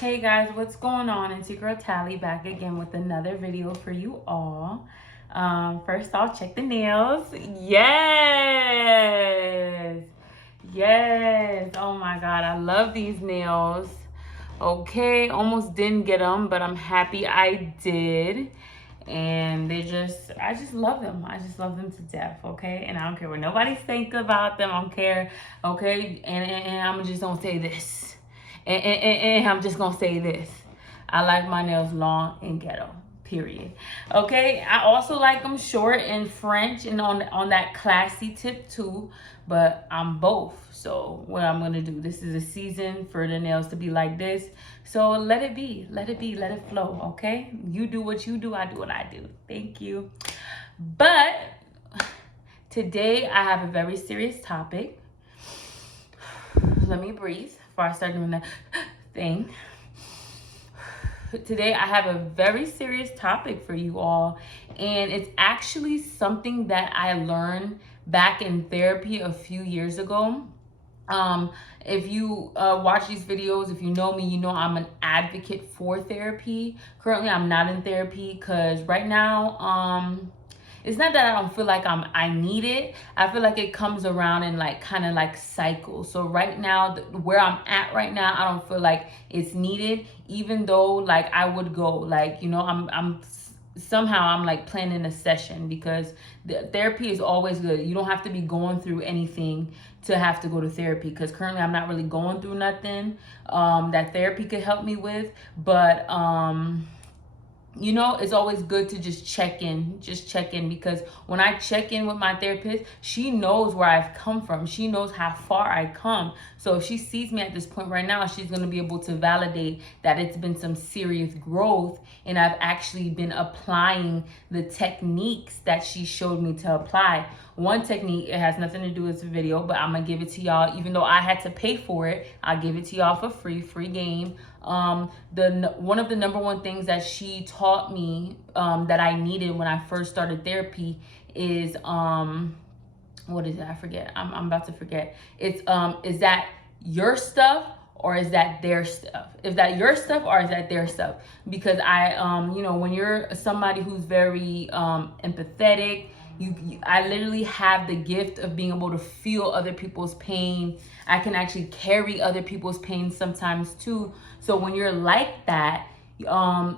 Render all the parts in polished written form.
Hey guys, what's going on? It's your girl Tally back again with another video for you all. First off, check the nails. Yes! Yes! Oh my god, I love these nails. Okay, almost didn't get them, but I'm happy I did. And I just love them. I just love them to death, okay? And I don't care what nobody think about them. I don't care, okay? And I'm just gonna say this. And I'm just gonna say this. I like my nails long and ghetto, period. Okay, I also like them short and French and on that classy tip too, but I'm both. So what I'm gonna do, this is a season for the nails to be like this. So let it be, let it be, let it flow, okay? You do what you do, I do what I do. Thank you. But today I have a very serious topic. Let me breathe before I start doing that thing. Today I have a very serious topic for you all, and it's actually something that I learned back in therapy a few years ago. If you watch these videos, if you know me, you know I'm an advocate for therapy. Currently I'm not in therapy because right now it's not that I don't feel like I need it. I feel like it comes around in like kind of like cycles. So right now, where I'm at right now, I don't feel like it's needed, even though like I would go, like, you know, I'm somehow I'm like planning a session because the therapy is always good. You don't have to be going through anything to have to go to therapy, because currently I'm not really going through nothing that therapy could help me with. But you know, it's always good to just check in, because when I check in with my therapist, she knows where I've come from. She knows how far I come. So if she sees me at this point right now, she's going to be able to validate that it's been some serious growth and I've actually been applying the techniques that she showed me to apply. One technique, it has nothing to do with this video, but I'm going to give it to y'all. Even though I had to pay for it, I'll give it to y'all for free game. One of the number one things that she taught me that I needed when I first started therapy is what is it? I forget. I'm about to forget. It's is that your stuff or is that their stuff? Is that your stuff or is that their stuff? Because you know, when you're somebody who's very empathetic, I literally have the gift of being able to feel other people's pain. I can actually carry other people's pain sometimes too. So when you're like that,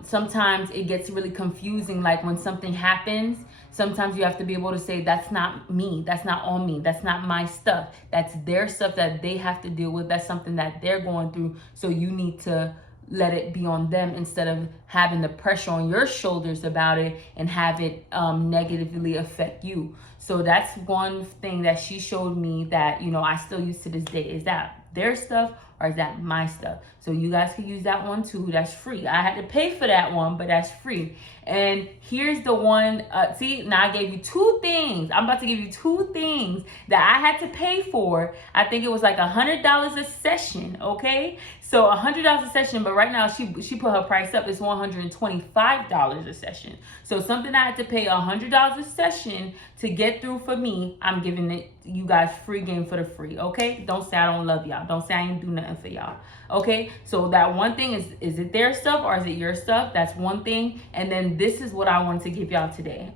sometimes it gets really confusing. Like when something happens, sometimes you have to be able to say, that's not me, that's not on me, that's not my stuff, that's their stuff that they have to deal with, that's something that they're going through. So you need to let it be on them instead of having the pressure on your shoulders about it and have it negatively affect you. So that's one thing that she showed me that, you know, I still use to this day. Is that their stuff or is that my stuff? So you guys can use that one too. That's free. I had to pay for that one, but that's free. And here's the one. See, now I gave you two things. I'm about to give you two things that I had to pay for. I think it was like $100 a session. Okay, so $100 a session, but right now she put her price up. It's $125 a session. So something I had to pay $100 a session to get through for me, I'm giving it you guys free game for the free. Okay, don't say I don't love y'all. Don't say I ain't do nothing for y'all. Okay, so that one thing is it their stuff or is it your stuff? That's one thing. And then this is what I wanted to give y'all today.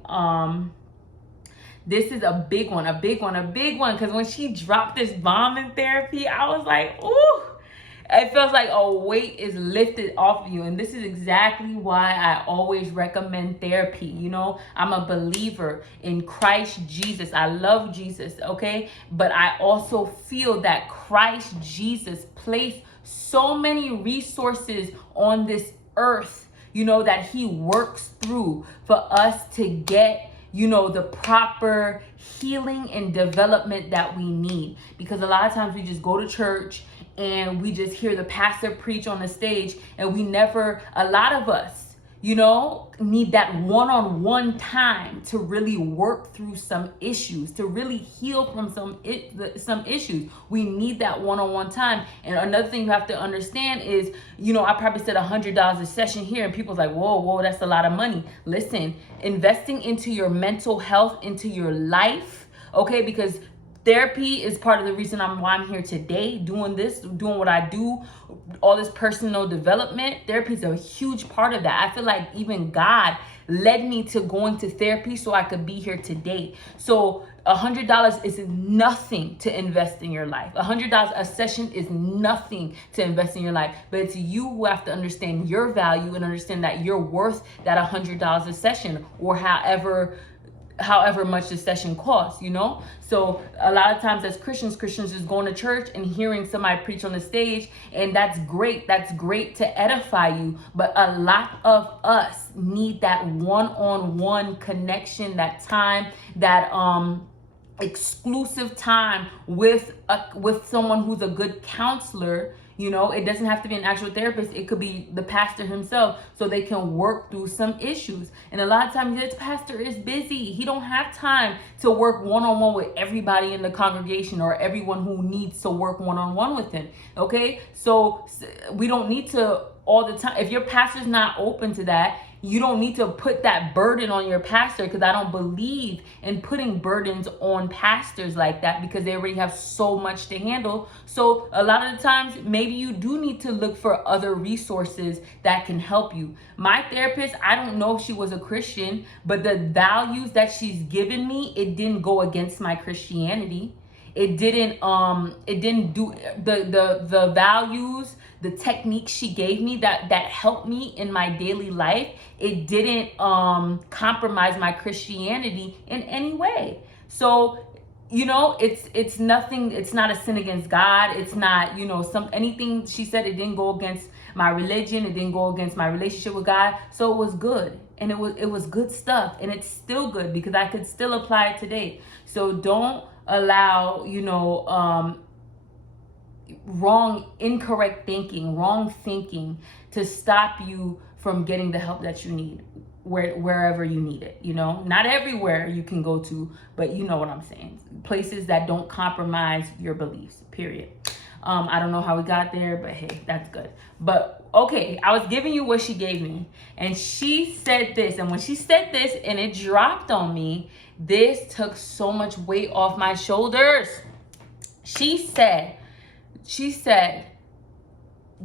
This is a big one, because when she dropped this bomb in therapy, I was like, ooh, it feels like a weight is lifted off of you. And this is exactly why I always recommend therapy. You know, I'm a believer in Christ Jesus. I love Jesus, okay? But I also feel that Christ Jesus placed so many resources on this earth, you know, that he works through for us to get, you know, the proper healing and development that we need. Because a lot of times we just go to church and we just hear the pastor preach on the stage, and we never, a lot of us, you know, need that one-on-one time to really work through some issues, to really heal from some issues. We need that one-on-one time. And another thing you have to understand is, you know, I probably said $100 a session here, and people's like, whoa, that's a lot of money. Listen, investing into your mental health, into your life, okay, because Therapy is part of the reason why I'm here today, doing this, doing what I do, all this personal development. Therapy is a huge part of that. I feel like even God led me to going to therapy so I could be here today. So $100 is nothing to invest in your life. $100 a session is nothing to invest in your life. But it's you who have to understand your value and understand that you're worth that $100 a session, or however much the session costs, you know? So a lot of times as Christians just going to church and hearing somebody preach on the stage, and that's great. That's great to edify you. But a lot of us need that one-on-one connection, that time, that exclusive time with someone who's a good counselor. You know, it doesn't have to be an actual therapist. It could be the pastor himself, so they can work through some issues. And a lot of times this pastor is busy. He don't have time to work one-on-one with everybody in the congregation, or everyone who needs to work one-on-one with him. Okay? So we don't need to all the time. If your pastor's not open to that, you don't need to put that burden on your pastor, because I don't believe in putting burdens on pastors like that, because they already have so much to handle. So a lot of the times, maybe you do need to look for other resources that can help you. My therapist, I don't know if she was a Christian, but the values that she's given me, it didn't go against my Christianity. It didn't do the values, the techniques she gave me that helped me in my daily life. It didn't compromise my Christianity in any way. So, you know, it's nothing. It's not a sin against God. It's not, you know, anything she said. It didn't go against my religion. It didn't go against my relationship with God. So it was good, and it was good stuff, and it's still good because I could still apply it today. So don't allow, you know, incorrect thinking, wrong thinking to stop you from getting the help that you need wherever you need it. You know, not everywhere you can go to, but you know what I'm saying. Places that don't compromise your beliefs, period. I don't know how we got there, but hey, that's good. But okay, I was giving you what she gave me, and she said this, and when she said this and it dropped on me, this took so much weight off my shoulders. She said,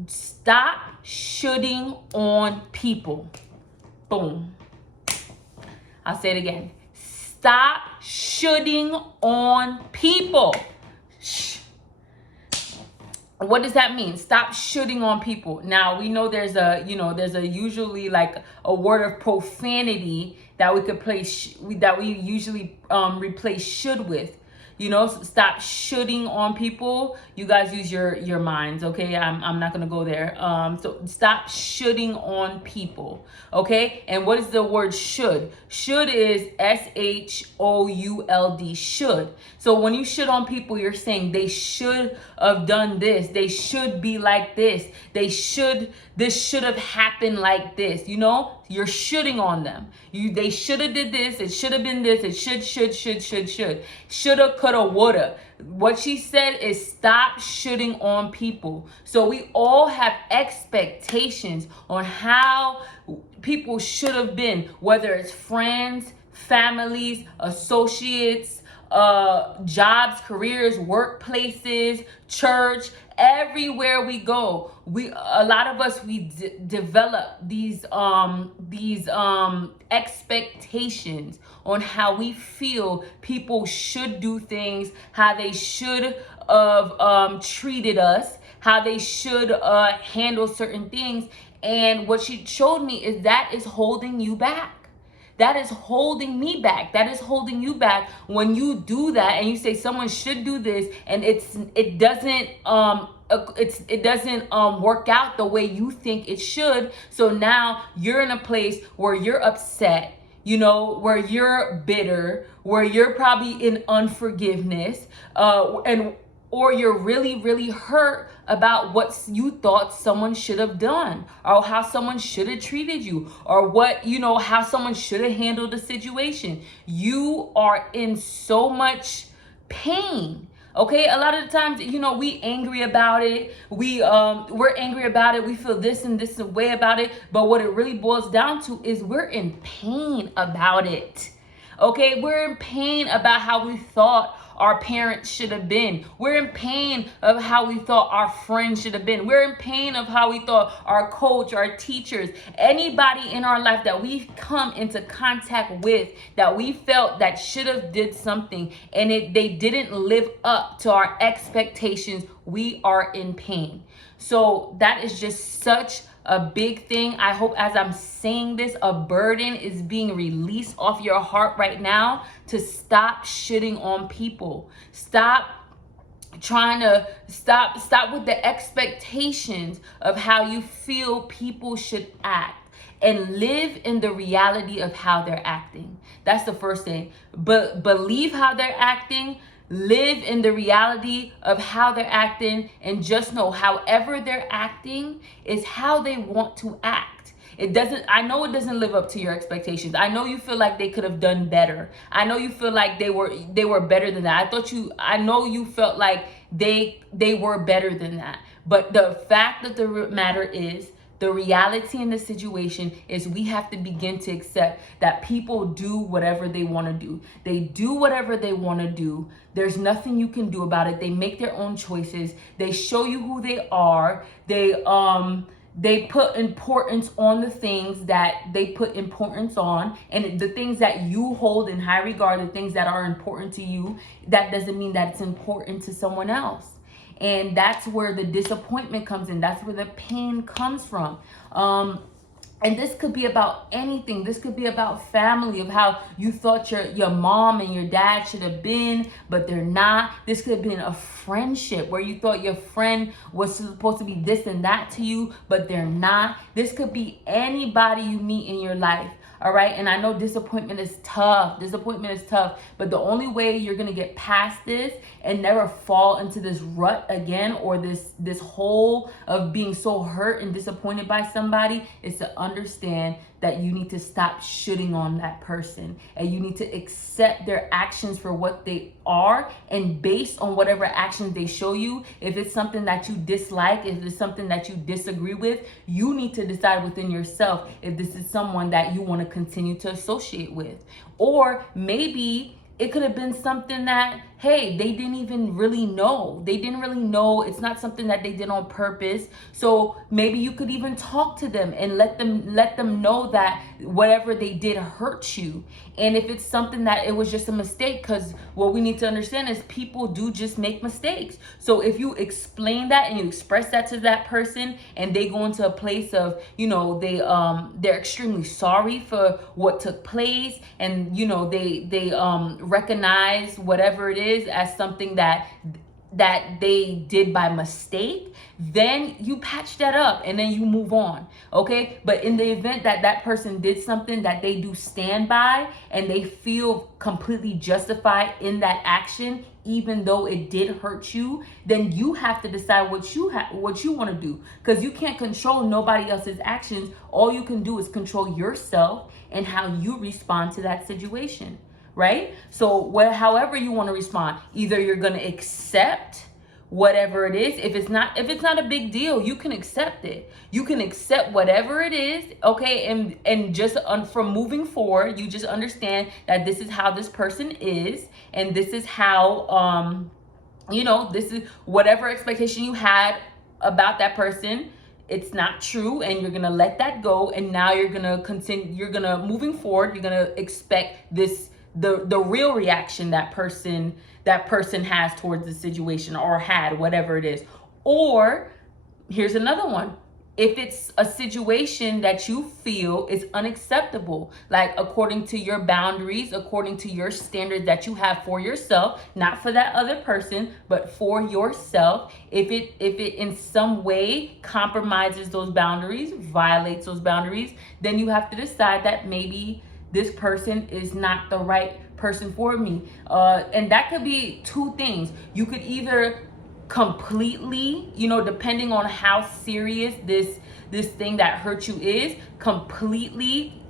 stop shooting on people. Boom. I'll say it again. Stop shooting on people. Shh. What does that mean? Stop shooting on people. Now, we know there's a usually like a word of profanity that we could place, that we usually replace should with. You know, stop shooting on people. You guys use your minds, okay? I'm not gonna go there. So stop shooting on people, okay? And what is the word should? Should is SHOULD, should. So when you should on people, you're saying they should have done this. They should be like this. This should have happened like this. You know, you're shooting on them. They should have did this. It should have been this. It should. Shoulda, coulda, woulda. What she said is stop shooting on people. So we all have expectations on how people should have been, whether it's friends, families, associates, jobs, careers, workplaces, church. Everywhere we go, a lot of us develop these expectations on how we feel people should do things, how they should have treated us, how they should handle certain things. And what she showed me is that is holding you back. That is holding me back. That is holding you back when you do that and you say someone should do this, and it doesn't work out the way you think it should. So now you're in a place where you're upset, you know, where you're bitter, where you're probably in unforgiveness, or you're really, really hurt about what you thought someone should have done, or how someone should have treated you, or how someone should have handled the situation. You are in so much pain. Okay, a lot of the times, you know, we angry about it. We're angry about it. We feel this and this way about it. But what it really boils down to is we're in pain about it. Okay, we're in pain about how we thought our parents should have been. We're in pain of how we thought our friends should have been. We're in pain of how we thought our coach, our teachers, anybody in our life that we've come into contact with, that we felt that should have did something and they didn't live up to our expectations. We are in pain. So that is just such a big thing. I hope as I'm saying this, a burden is being released off your heart right now to stop shitting on people. Stop trying to stop with the expectations of how you feel people should act, and live in the reality of how they're acting. That's the first thing. But believe how they're acting, live in the reality of how they're acting, and just know however they're acting is how they want to act. I know it doesn't live up to your expectations. I know you feel like they could have done better. I know you feel like they were better than that. I know you felt like they were better than that. But the fact of the matter is, the reality in the situation is we have to begin to accept that people do whatever they want to do. They do whatever they want to do. There's nothing you can do about it. They make their own choices. They show you who they are. They put importance on the things that they put importance on, and the things that you hold in high regard, the things that are important to you, that doesn't mean that it's important to someone else. And that's where the disappointment comes in. That's where the pain comes from. And this could be about anything. This could be about family, of how you thought your mom and your dad should have been, but they're not. This could have been a friendship where you thought your friend was supposed to be this and that to you, but they're not. This could be anybody you meet in your life. All right. And I know disappointment is tough. But the only way you're going to get past this and never fall into this rut again, or this hole of being so hurt and disappointed by somebody, is to understand that you need to stop shitting on that person, and you need to accept their actions for what they are. And based on whatever actions they show you, if it's something that you dislike, if it's something that you disagree with, you need to decide within yourself if this is someone that you want to continue to associate with. Or maybe it could have been something that, hey, they didn't even really know. It's not something that they did on purpose. So maybe you could even talk to them and let them know that whatever they did hurt you. And if it's something that it was just a mistake, because what we need to understand is people do just make mistakes. So if you explain that and you express that to that person, and they go into a place of, they're extremely sorry for what took place, and they recognize whatever it is as something that they did by mistake, then you patch that up and then you move on. Okay. But in the event that that person did something that they do stand by, and they feel completely justified in that action, even though it did hurt you, then you have to decide what you want to do, because you can't control nobody else's actions. All you can do is control yourself and how you respond to that situation. Right? So however you want to respond, either you're going to accept whatever it is. If it's not a big deal, you can accept it. You can accept whatever it is. Okay. And just from moving forward, you just understand that this is how this person is. And this is how, this is whatever expectation you had about that person. It's not true, and you're going to let that go. And now you're going to continue, moving forward, you're going to expect the real reaction that person has towards the situation, or had, whatever it is. Or here's another one. If it's a situation that you feel is unacceptable, like according to your boundaries, according to your standards that you have for yourself, not for that other person, but for yourself, if it in some way compromises those boundaries, violates those boundaries, then you have to decide that maybe this person is not the right person for me. And that could be two things. You could either completely, depending on how serious this thing that hurt you is, completely,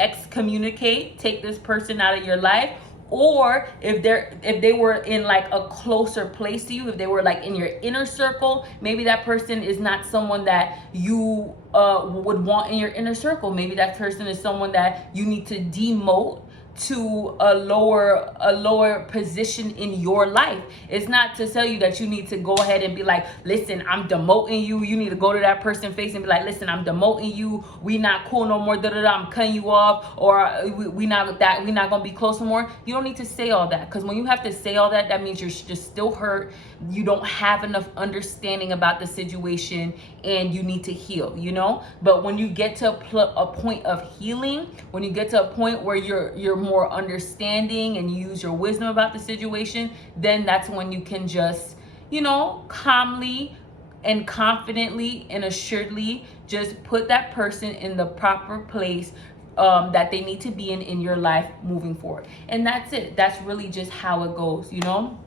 excommunicate, take this person out of your life. Or if they were in like a closer place to you, if they were like in your inner circle, maybe that person is not someone that you would want in your inner circle. Maybe that person is someone that you need to demote to a lower position in your life. It's not to tell you that you need to go ahead and be like, listen, I'm demoting you. You need to go to that person face and be like, listen, I'm demoting you. We not cool no more. I'm cutting you off, or we not gonna be close no more. You don't need to say all that, because when you have to say all that, that means you're just still hurt. You don't have enough understanding about the situation, and you need to heal, you know. But when you get to a point of healing, when you get to a point where you're more understanding and you use your wisdom about the situation, then that's when you can just, you know, calmly and confidently and assuredly just put that person in the proper place that they need to be in your life moving forward. And that's it. That's really just how it goes, you know.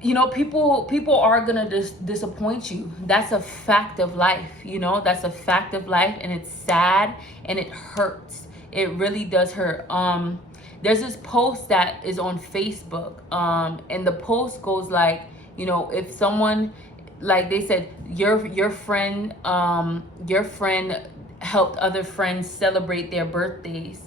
You know, people are gonna disappoint you. That's a fact of life, you know. That's a fact of life, and it's sad and it hurts. It really does hurt. There's this post that is on Facebook, and the post goes like, you know, if someone, like they said, your friend helped other friends celebrate their birthdays,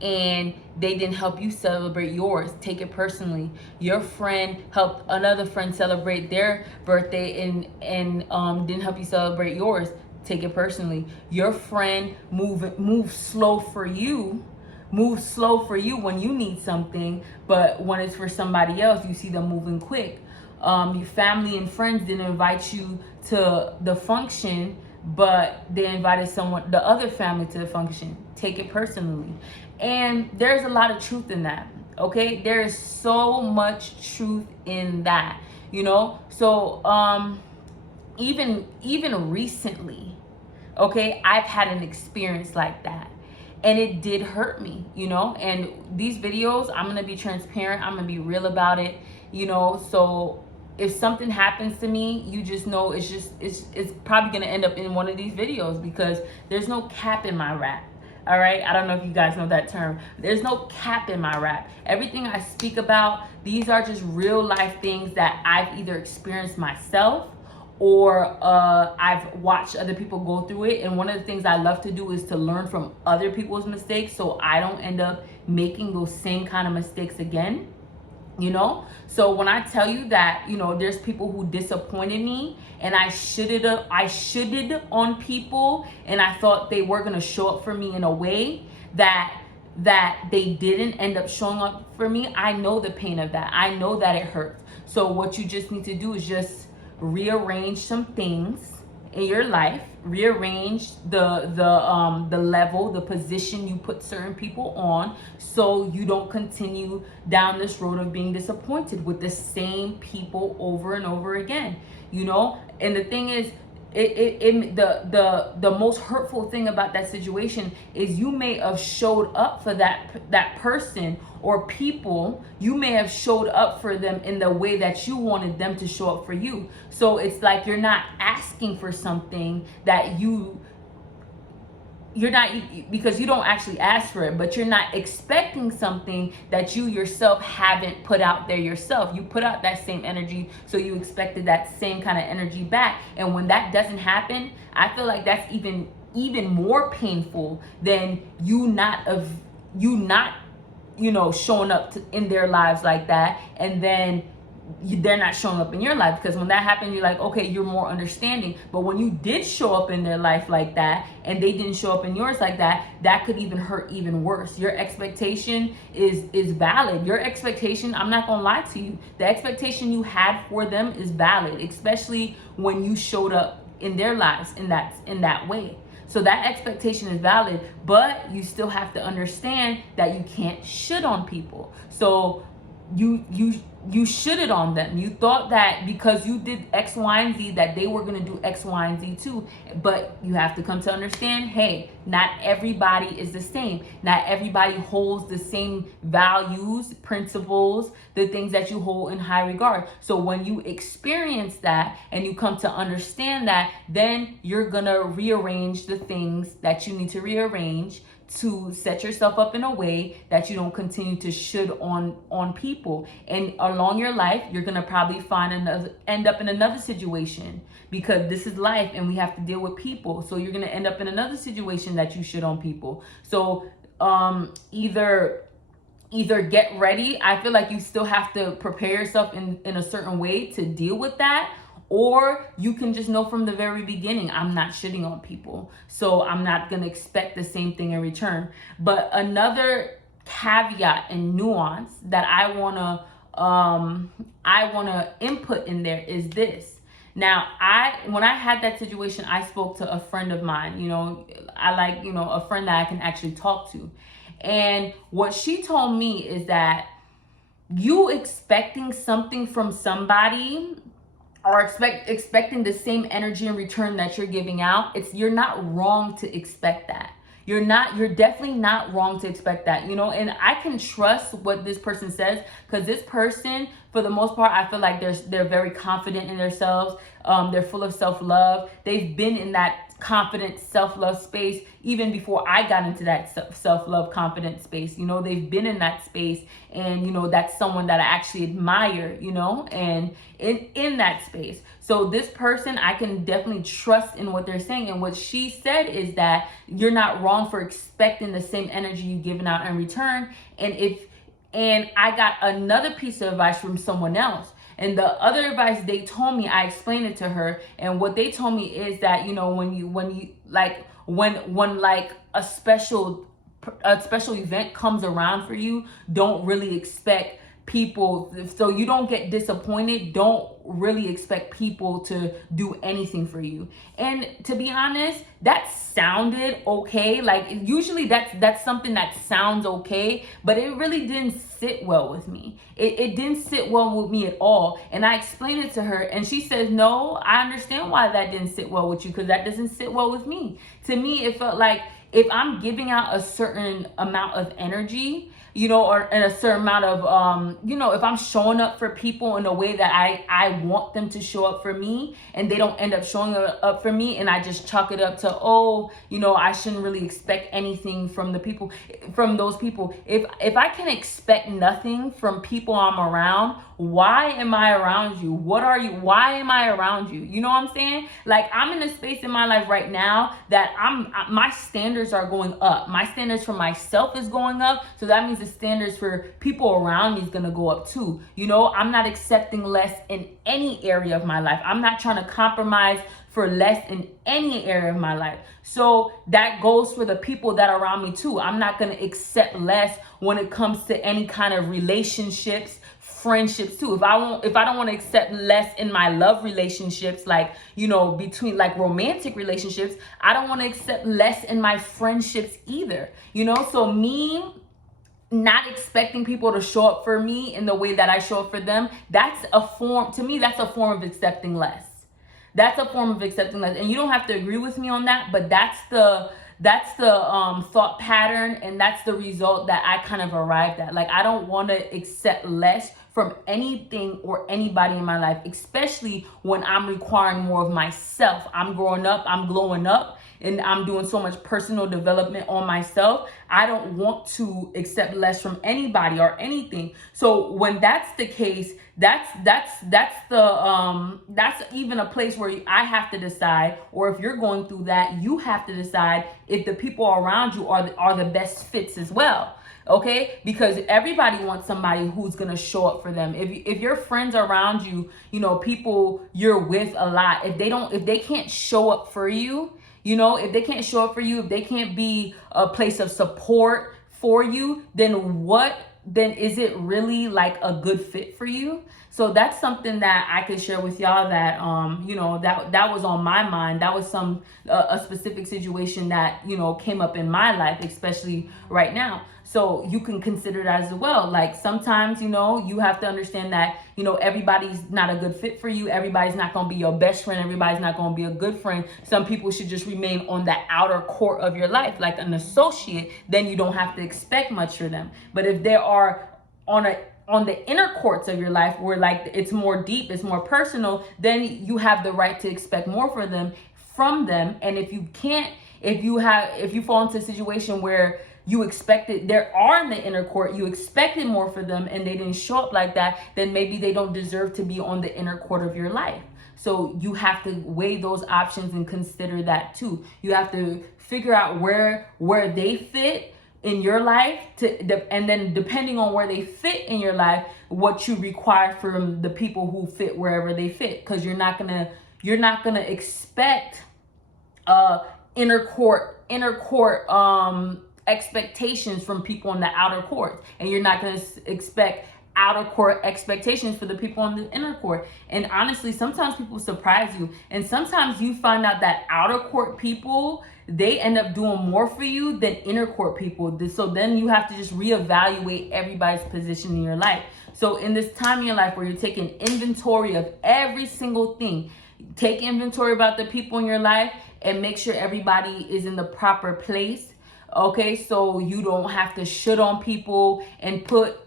and they didn't help you celebrate yours, take it personally. Your friend helped another friend celebrate their birthday and didn't help you celebrate yours, take it personally. Your friend move slow for you, when you need something, but when it's for somebody else, you see them moving quick. Your family and friends didn't invite you to the function, but they invited the other family to the function. Take it personally. And there's a lot of truth in that. Okay, there is so much truth in that, you know. So even recently, okay, I've had an experience like that, and it did hurt me, you know. And these videos, I'm gonna be transparent, I'm gonna be real about it, you know. So if something happens to me, you just know it's probably gonna end up in one of these videos, because there's no cap in my rap. All right, I don't know if you guys know that term. There's no cap in my rap. Everything I speak about, these are just real life things that I've either experienced myself, or I've watched other people go through it. And one of the things I love to do is to learn from other people's mistakes, so I don't end up making those same kind of mistakes again, you know. So when I tell you that, you know, there's people who disappointed me, and I shitted on people, and I thought they were gonna show up for me in a way that they didn't end up showing up for me. I know the pain of that. I know that it hurts. So what you just need to do is just rearrange some things in your life, rearrange the level, the position you put certain people on, so you don't continue down this road of being disappointed with the same people over and over again, you know. And the thing is, the most hurtful thing about that situation is you may have showed up for that person or people. You may have showed up for them in the way that you wanted them to show up for you. So it's like you're not asking for something that you're not, because you don't actually ask for it, but you're not expecting something that you yourself haven't put out there yourself. You put out that same energy, so you expected that same kind of energy back. And when that doesn't happen, I feel like that's even more painful than you not, you know, showing up in their lives like that, and then they're not showing up in your life. Because when that happens, you're like, okay, you're more understanding. But when you did show up in their life like that, and they didn't show up in yours like that, that could even hurt even worse. Your expectation is valid. Your expectation, I'm not gonna lie to you, the expectation you had for them is valid, especially when you showed up in their lives in that way. So that expectation is valid, but you still have to understand that you can't shit on people. So you shitted on them. You thought that because you did X, Y, and Z, that they were going to do X, Y, and Z too. But you have to come to understand, hey, not everybody is the same. Not everybody holds the same values, principles, the things that you hold in high regard. So when you experience that and you come to understand that, then you're going to rearrange the things that you need to rearrange to set yourself up in a way that you don't continue to should on people. And along your life, you're gonna probably end up in another situation, because this is life and we have to deal with people. So you're gonna end up in another situation that you should on people. So either get ready. I feel like you still have to prepare yourself in a certain way to deal with that, or you can just know from the very beginning, I'm not shitting on people, so I'm not gonna expect the same thing in return. But another caveat and nuance that I wanna input in there is this. Now, when I had that situation, I spoke to a friend of mine. I like, a friend that I can actually talk to. And what she told me is that you expecting something from somebody, or expecting the same energy in return that you're giving out, you're not wrong to expect that. You're definitely not wrong to expect that, and I can trust what this person says, because this person, for the most part, I feel like they're very confident in themselves. They're full of self-love. They've been in that confident self-love space even before I got into that self-love confident space. They've been in that space, and that's someone that I actually admire, and in that space. So this person, I can definitely trust in what they're saying. And what she said is that you're not wrong for expecting the same energy you're giving out in return. And I got another piece of advice from someone else. And the other advice they told me, I explained it to her. And what they told me is that, when like a special event comes around for you, don't really expect people, so you don't get disappointed. Don't really expect people to do anything for you. And to be honest, that sounded okay. Like, usually that's something that sounds okay, but it really didn't sit well with me. It didn't sit well with me at all. And I explained it to her, and she says, no, I understand why that didn't sit well with you, because that doesn't sit well with me. To me, it felt like if I'm giving out a certain amount of energy, or in a certain amount of, if I'm showing up for people in a way that I want them to show up for me, and they don't end up showing up for me, and I just chalk it up to, I shouldn't really expect anything from those people. If I can expect nothing from people I'm around, why am I around you? Why am I around you? You know what I'm saying? Like, I'm in a space in my life right now that my standards are going up. My standards for myself is going up. So that means the standards for people around me is going to go up too. I'm not accepting less in any area of my life. I'm not trying to compromise for less in any area of my life. So that goes for the people that are around me too. I'm not going to accept less when it comes to any kind of relationships, friendships too. If I don't want to accept less in my love relationships, like, between like romantic relationships, I don't want to accept less in my friendships either. So me not expecting people to show up for me in the way that I show up for them, that's a form of accepting less. That's a form of accepting less. And you don't have to agree with me on that, but that's the thought pattern, and that's the result that I kind of arrived at. Like, I don't want to accept less from anything or anybody in my life, especially when I'm requiring more of myself. I'm growing up, I'm glowing up, and I'm doing so much personal development on myself. I don't want to accept less from anybody or anything. So when that's the case, that's even a place where I have to decide, or if you're going through that, you have to decide if the people around you are the best fits as well. Okay, because everybody wants somebody who's gonna show up for them. If your friends around you, people you're with a lot, if they can't show up for you, if they can't show up for you, if they can't be a place of support for you, then is it really like a good fit for you? So that's something that I could share with y'all that, that was on my mind. That was a specific situation that, came up in my life, especially right now. So you can consider that as well. Like, sometimes, you have to understand that, everybody's not a good fit for you. Everybody's not going to be your best friend. Everybody's not going to be a good friend. Some people should just remain on the outer court of your life, like an associate. Then you don't have to expect much for them. But if they are on the inner courts of your life, where like it's more deep, it's more personal, then you have the right to expect more from them. And if you fall into a situation where you expected, there are in the inner court, you expected more for them and they didn't show up like that, then maybe they don't deserve to be on the inner court of your life. So you have to weigh those options and consider that too. You have to figure out where they fit, in your life and then depending on where they fit in your life, what you require from the people who fit wherever they fit. Because you're not gonna expect inner court expectations from people in the outer court, and you're not going to expect outer court expectations for the people in the inner court. And honestly, sometimes people surprise you, and sometimes you find out that outer court people, they end up doing more for you than inner court people. So then you have to just reevaluate everybody's position in your life. So in this time in your life where you're taking inventory of every single thing, take inventory about the people in your life and make sure everybody is in the proper place. Okay, so you don't have to shit on people and put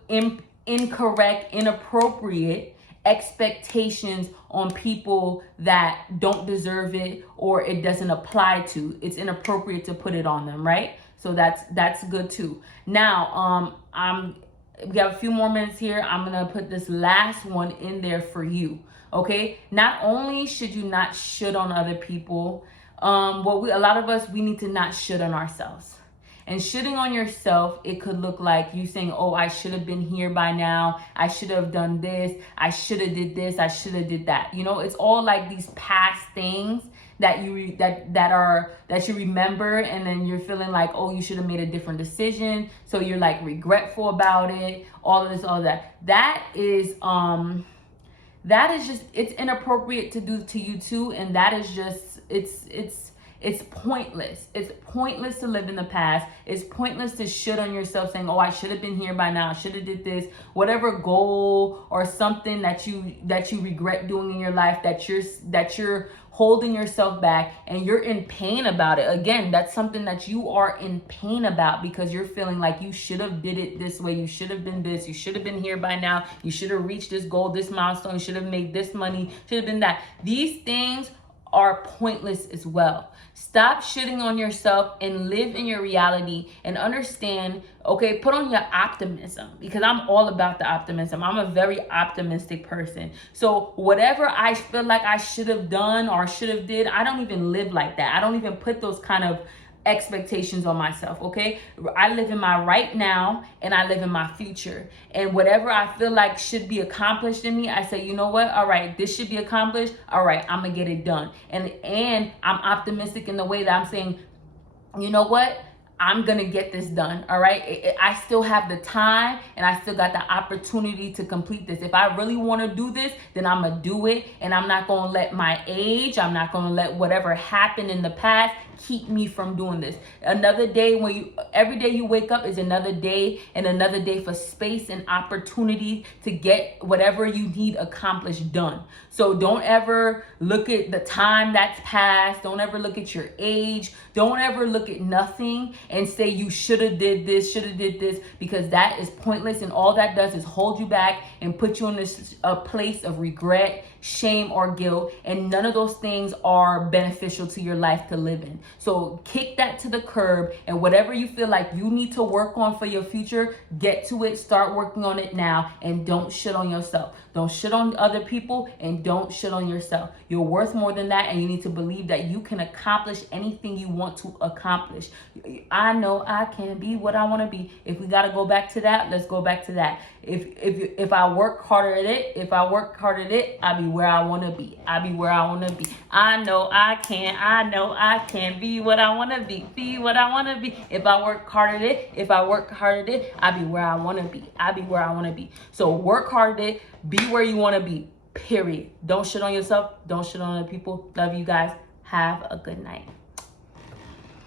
incorrect, inappropriate expectations on people that don't deserve it or it doesn't apply to. It's inappropriate to put it on them, right? So that's good too. Now, we have a few more minutes here. I'm gonna put this last one in there for you. Okay, not only should you not shit on other people, a lot of us, we need to not shit on ourselves. And shitting on yourself, it could look like you saying, oh, I should have been here by now. I should have done this. I should have did this. I should have did that. You know, it's all like these past things that you that you remember, and then you're feeling like, oh, you should have made a different decision. So you're like regretful about it. All of this, all of that. That is just, it's inappropriate to do to you too. And that is just, it's pointless. It's pointless to live in the past. It's pointless to shit on yourself saying, oh, I should have been here by now. I should have did this. Whatever goal or something that you regret doing in your life, that you're holding yourself back and you're in pain about it. Again, that's something that you are in pain about because you're feeling like you should have did it this way. You should have been this. You should have been here by now. You should have reached this goal, this milestone. You should have made this money. Should have been that. These things are pointless as well. Stop shitting on yourself and live in your reality and understand, okay, put on your optimism, because I'm all about the optimism. I'm a very optimistic person. So whatever I feel like I should have done or should have did, I don't even live like that. I don't even put those kind of expectations on myself. Okay, I live in my right now and I live in my future, and whatever I feel like should be accomplished in me, I say, you know what, all right, this should be accomplished, all right, I'm gonna get it done. And I'm optimistic in the way that I'm saying, you know what, I'm gonna get this done. All right, I still have the time and I still got the opportunity to complete this. If I really want to do this, then I'm gonna do it, and I'm not gonna let my age, I'm not gonna let whatever happened in the past keep me from doing this. Another day, every day you wake up is another day, and another day for space and opportunity to get whatever you need accomplished done. So don't ever look at the time that's passed. Don't ever look at your age. Don't ever look at nothing and say you should have did this, because that is pointless, and all that does is hold you back and put you in a place of regret, shame, or guilt, and none of those things are beneficial to your life to live in. So kick that to the curb, and whatever you feel like you need to work on for your future, get to it, start working on it now, and don't shit on yourself. Don't shit on other people, and don't shit on yourself. You're worth more than that, and you need to believe that you can accomplish anything you want to accomplish. I know I can be what I want to be. If we got to go back to that, let's go back to that. If I work harder at it, I'll be where I want to be. I'll be where I want to be. I know I can be what I want to be what I want to be. If I work hard at it, I'll be where I want to be. So work hard at it, be where you want to be, period. Don't shit on yourself. Don't shit on other people. Love you guys. Have a good night.